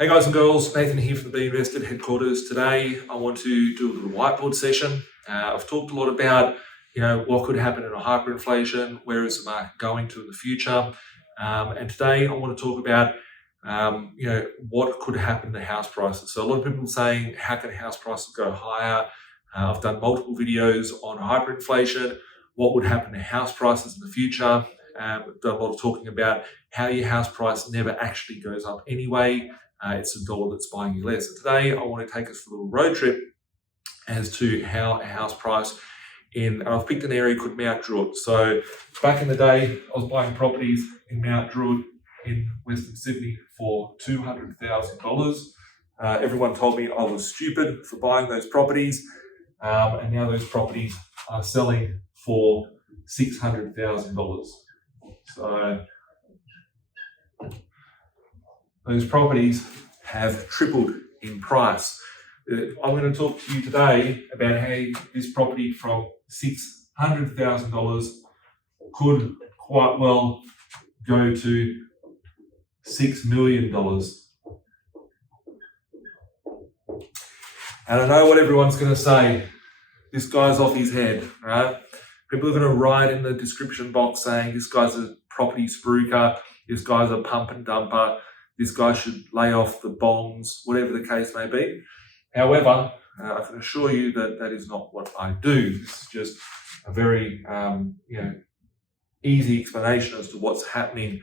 Hey guys and girls, Nathan here from the B.Invested headquarters. Today I want to do a little whiteboard session. I've talked a lot about what could happen in a hyperinflation, where is the market going to in the future, and today I want to talk about what could happen to house prices. So a lot of people are saying, how can house prices go higher? I've done multiple videos on hyperinflation, what would happen to house prices in the future. I've done a lot of talking about how your house price never actually goes up anyway. It's the dollar that's buying you less. So today I want to take us for a little road trip as to how a house price I've picked an area called Mount Druitt. So back in the day, I was buying properties in Mount Druitt in Western Sydney for $200,000. Everyone told me I was stupid for buying those properties, and now those properties are selling for $600,000. So those properties have tripled in price. I'm going to talk to you today about how this property from $600,000 could quite well go to $6 million. And I know what everyone's going to say. This guy's off his head, right? People are going to write in the description box saying this guy's a property spruiker, this guy's a pump and dumper, this guy should lay off the bonds, whatever the case may be. However, I can assure you that that is not what I do. This is just a very easy explanation as to what's happening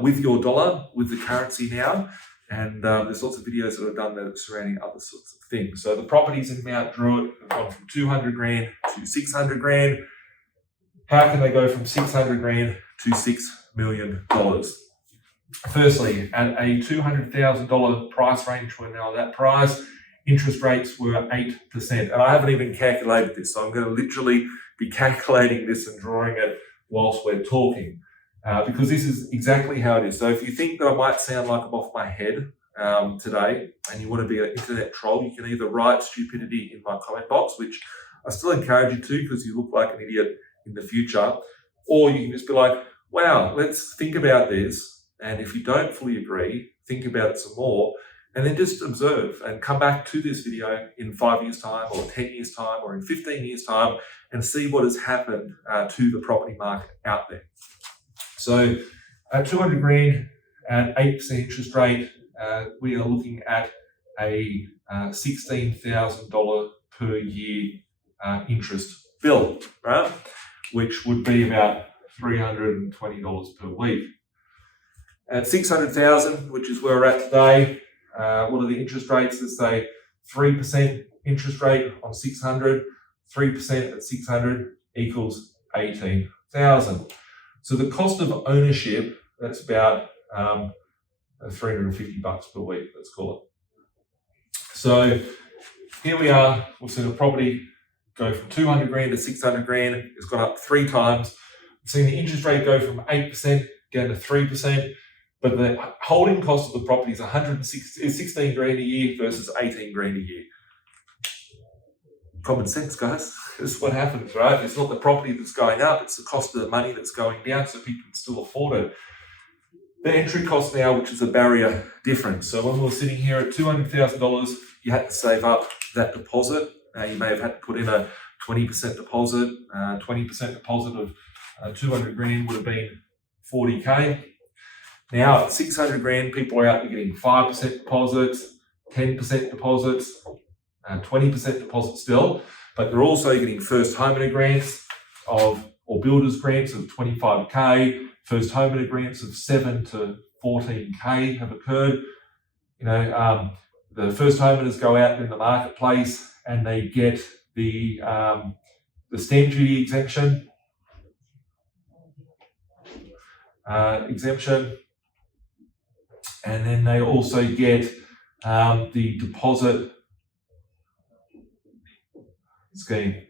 with your dollar, with the currency now. And there's lots of videos that I've done that surrounding other sorts of things. So the properties in Mount Druitt have gone from 200 grand to 600 grand. How can they go from 600 grand to $6 million? Firstly, at a $200,000 price range, we're now at that price, interest rates were 8%. And I haven't even calculated this, so I'm going to literally be calculating this and drawing it whilst we're talking, because this is exactly how it is. So if you think that I might sound like I'm off my head today and you want to be an internet troll, you can either write stupidity in my comment box, which I still encourage you to because you look like an idiot in the future, or you can just be like, wow, let's think about this. And if you don't fully agree, think about it some more, and then just observe and come back to this video in 5 years' time or 10 years' time or in 15 years' time and see what has happened to the property market out there. So at 200 grand at 8% interest rate, we are looking at a $16,000 per year interest bill, right? Which would be about $320 per week. At 600,000, which is where we're at today, what are the interest rates? Let's say 3% interest rate on 600, 3% at 600 equals 18,000. So the cost of ownership, that's about $350 per week, let's call it. So here we are, we've seen a property go from 200 grand to 600 grand. It's gone up 3 times. We've seen the interest rate go from 8% down to 3%. But the holding cost of the property is 16 grand a year versus 18 grand a year. Common sense, guys. This is what happens, right? It's not the property that's going up, it's the cost of the money that's going down so people can still afford it. The entry cost now, which is a barrier difference. So when we were sitting here at $200,000, you had to save up that deposit. You may have had to put in a 20% deposit. 20% deposit of 200 grand would have been 40K. Now at 600 grand, people are out there getting 5% deposits, 10% deposits, 20% deposits still, but they're also getting first homeowner grants or builders grants of 25K, first homeowner grants of 7 to 14K have occurred. The first homeowners go out in the marketplace and they get the stamp duty exemption, and then they also get the deposit scheme.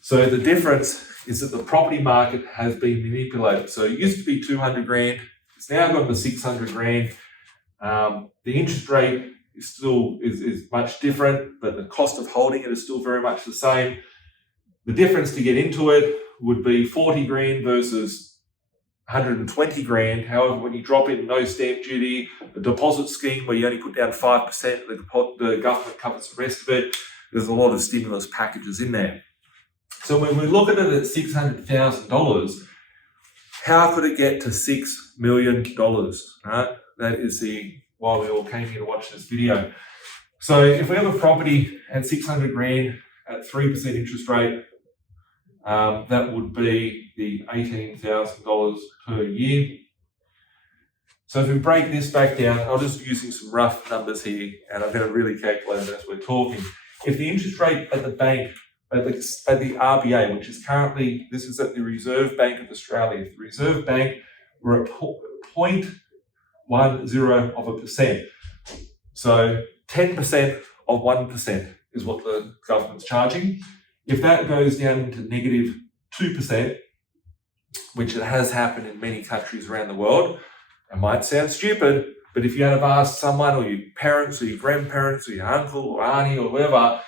So the difference is that the property market has been manipulated. So it used to be 200 grand, it's now gone to 600 grand. The interest rate is still is much different, but the cost of holding it is still very much the same. The difference to get into it would be 40 grand versus 120 grand. However, when you drop in no stamp duty, the deposit scheme where you only put down 5%, the government covers the rest of it, there's a lot of stimulus packages in there. So when we look at it at $600,000, how could it get to $6 million? Right? That is why we all came here to watch this video. So if we have a property at 600 grand at 3% interest rate, that would be the $18,000 per year. So if we break this back down, I'm just using some rough numbers here, and I'm going to really calculate it as we're talking. If the interest rate at the bank, at the RBA, which is currently, this is at the Reserve Bank of Australia, if the Reserve Bank were at 0.10%, so 10% of 1% is what the government's charging. If that goes down into negative 2%, which it has happened in many countries around the world, it might sound stupid, but if you had asked someone, or your parents, or your grandparents, or your uncle, or auntie, or whoever,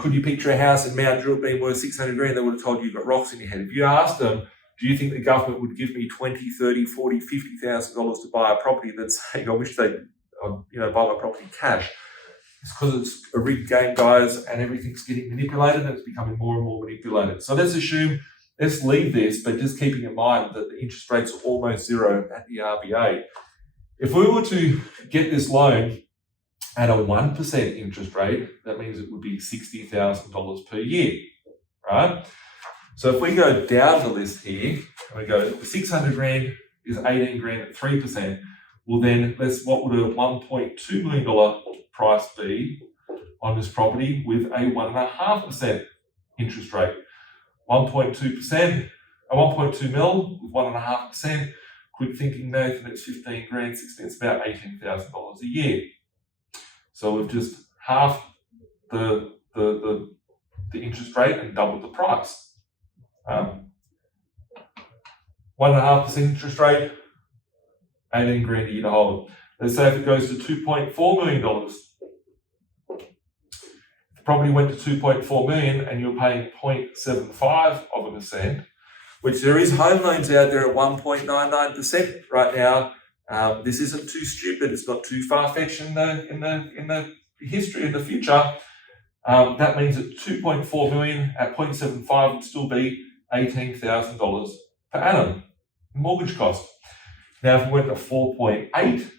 could you picture a house in Mount Druitt being worth 600 grand? They would have told you you've got rocks in your head. If you asked them, do you think the government would give me $20,000, $30,000, $40,000, $50,000 to buy a property, they'd say, I wish they'd buy my property cash. It's because it's a rigged game, guys, and everything's getting manipulated, and it's becoming more and more manipulated. So let's leave this, but just keeping in mind that the interest rates are almost zero at the RBA. If we were to get this loan at a 1% interest rate, that means it would be $60,000 per year, right? So if we go down the list here, and we go 600 grand is 18 grand at 3%, well then, what would a $1.2 million price be on this property with a 1.5% interest rate? 1.2 mil with 1.5%. Quick thinking, Nathan, it's 15 grand, 16, it's about $18,000 a year. So we've just halved the interest rate and doubled the price. 1.5% interest rate, 18 grand a year to hold it. Let's say if it goes to $2.4 million. If the property went to $2.4 million and you're paying 0.75%, which there is home loans out there at 1.99% right now. This isn't too stupid. It's not too far-fetched in the history of the future. That means that 2.4 million at 0.75 would still be $18,000 per annum mortgage cost. Now, if we went to $4.8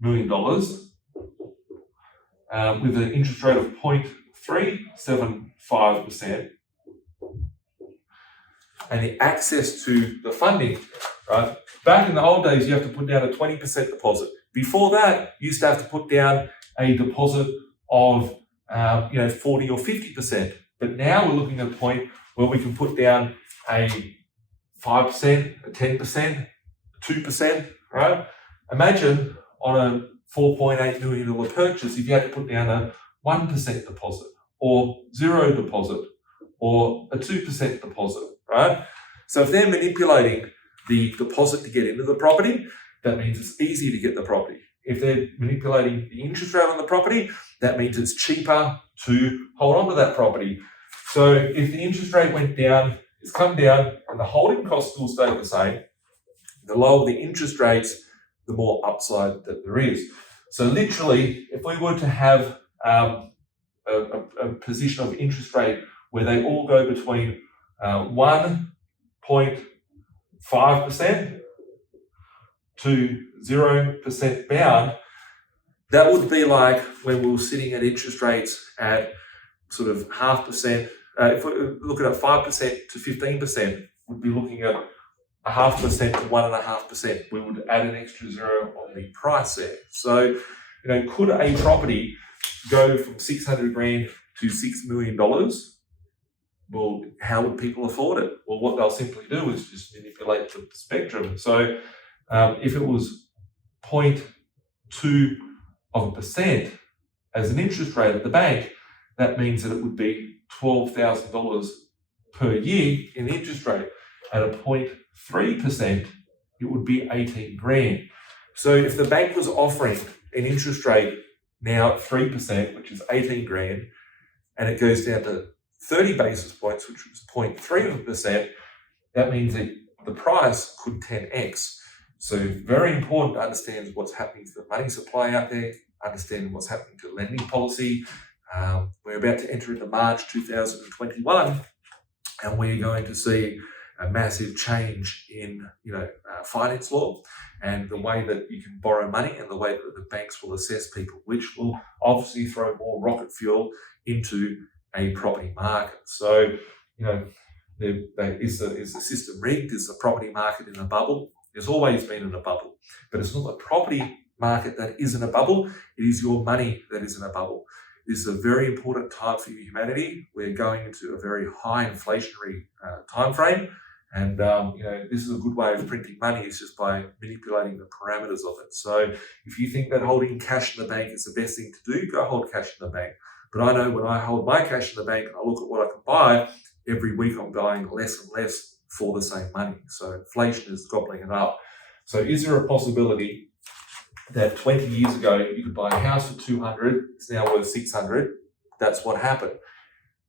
million with an interest rate of 0.375%, and the access to the funding, right? Back in the old days, you have to put down a 20% deposit. Before that, you used to have to put down a deposit of 40 or 50%. But now we're looking at a point where we can put down a 5%, a 10%, 2%, right? Imagine on a $4.8 million purchase, if you had to put down a 1% deposit, or zero deposit, or a 2% deposit, right? So if they're manipulating the deposit to get into the property, that means it's easy to get the property. If they're manipulating the interest rate on the property, that means it's cheaper to hold on to that property. So if the interest rate went down, it's come down, and the holding costs still stay the same, the lower the interest rates, the more upside that there is. So literally, if we were to have a position of interest rate where they all go between 1.5% to 0% bound, that would be like when we were sitting at interest rates at sort of 0.5%. If we're looking at 5% to 15%, we'd be looking at 0.5% to 1.5%. We would add an extra zero on the price there. So, could a property go from 600 grand to $6 million? Well, how would people afford it? Well, what they'll simply do is just manipulate the spectrum. So if it was 0.2% as an interest rate at the bank, that means that it would be $12,000 per year in interest rate. At a 0.3%, it would be 18 grand. So if the bank was offering an interest rate now at 3%, which is 18 grand, and it goes down to 30 basis points, which was 0.3%, that means that the price could 10x. So very important to understand what's happening to the money supply out there, understand what's happening to lending policy. We're about to enter into March 2021, and we're going to see a massive change in finance law and the way that you can borrow money and the way that the banks will assess people, which will obviously throw more rocket fuel into a property market. So, is the system rigged? Is the property market in a bubble? It's always been in a bubble, but it's not the property market that is in a bubble. It is your money that is in a bubble. This is a very important time for humanity. We're going into a very high inflationary time frame. And, this is a good way of printing money, is just by manipulating the parameters of it. So if you think that holding cash in the bank is the best thing to do, go hold cash in the bank. But I know when I hold my cash in the bank and I look at what I can buy, every week I'm buying less and less for the same money. So inflation is gobbling it up. So is there a possibility that 20 years ago you could buy a house for 200, it's now worth 600? That's what happened.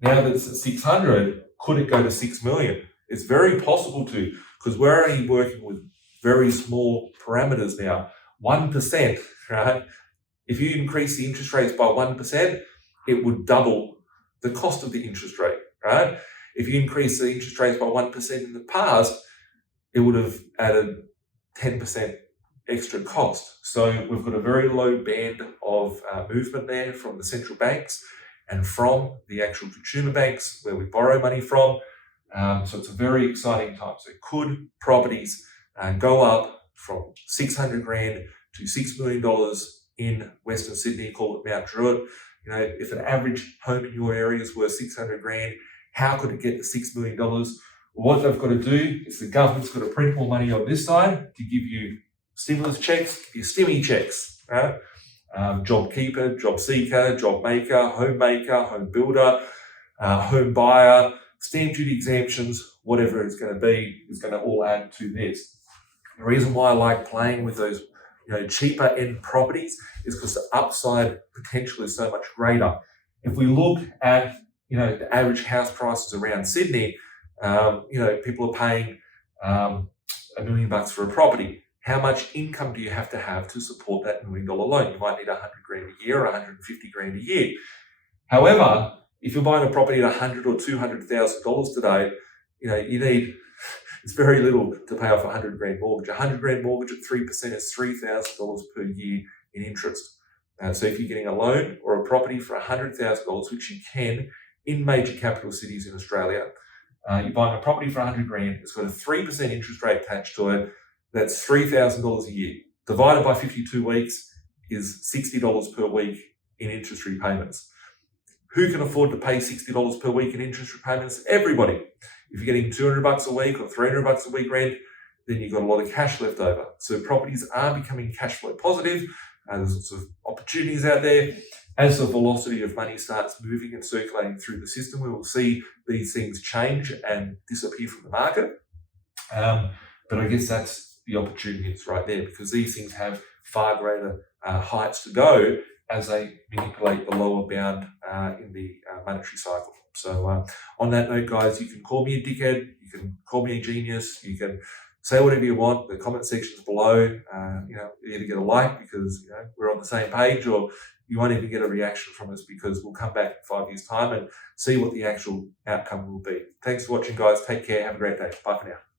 Now that it's at 600, could it go to 6 million? It's very possible to, because we're only working with very small parameters now. 1%, right? If you increase the interest rates by 1%, it would double the cost of the interest rate, right? If you increase the interest rates by 1% in the past, it would have added 10% extra cost. So we've got a very low band of movement there from the central banks and from the actual consumer banks where we borrow money from. So it's a very exciting time. So could properties go up from 600 grand to $6 million in Western Sydney, call it Mount Druitt? If an average home in your area is worth 600 grand, how could it get to $6 million? Well, what they've got to do is the government's got to print more money on this side to give you stimulus checks, give you stimmy checks, right? Job keeper, job seeker, job maker, home builder, home buyer, stamp duty exemptions, whatever it's going to be, is going to all add to this. The reason why I like playing with those cheaper end properties is because the upside potential is so much greater. If we look at the average house prices around Sydney, people are paying $1 million for a property. How much income do you have to support that $1 million loan? You might need 100 grand a year or 150 grand a year. However, if you're buying a property at $100,000 or $200,000 today, you need, it's very little to pay off a 100 grand mortgage. A 100 grand mortgage at 3% is $3,000 per year in interest. So if you're getting a loan or a property for $100,000, which you can in major capital cities in Australia, you're buying a property for 100 grand, it's got a 3% interest rate attached to it, that's $3,000 a year. Divided by 52 weeks is $60 per week in interest repayments. Who can afford to pay $60 per week in interest repayments? Everybody. If you're getting $200 a week or $300 a week rent, then you've got a lot of cash left over. So properties are becoming cash flow positive. There's lots of opportunities out there. As the velocity of money starts moving and circulating through the system, we will see these things change and disappear from the market. But I guess that's the opportunity that's right there, because these things have far greater heights to go as they manipulate the lower bound in the monetary cycle. So on that note, guys, you can call me a dickhead, you can call me a genius, you can say whatever you want. The comment section's below. You either get a like because we're on the same page, or you won't even get a reaction from us because we'll come back in 5 years' time and see what the actual outcome will be. Thanks for watching, guys. Take care. Have a great day. Bye for now.